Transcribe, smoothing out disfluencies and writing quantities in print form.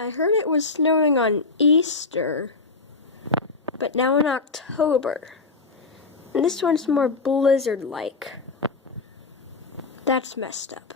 I heard it was snowing on Easter, but now in October. And this one's more blizzard-like. That's messed up.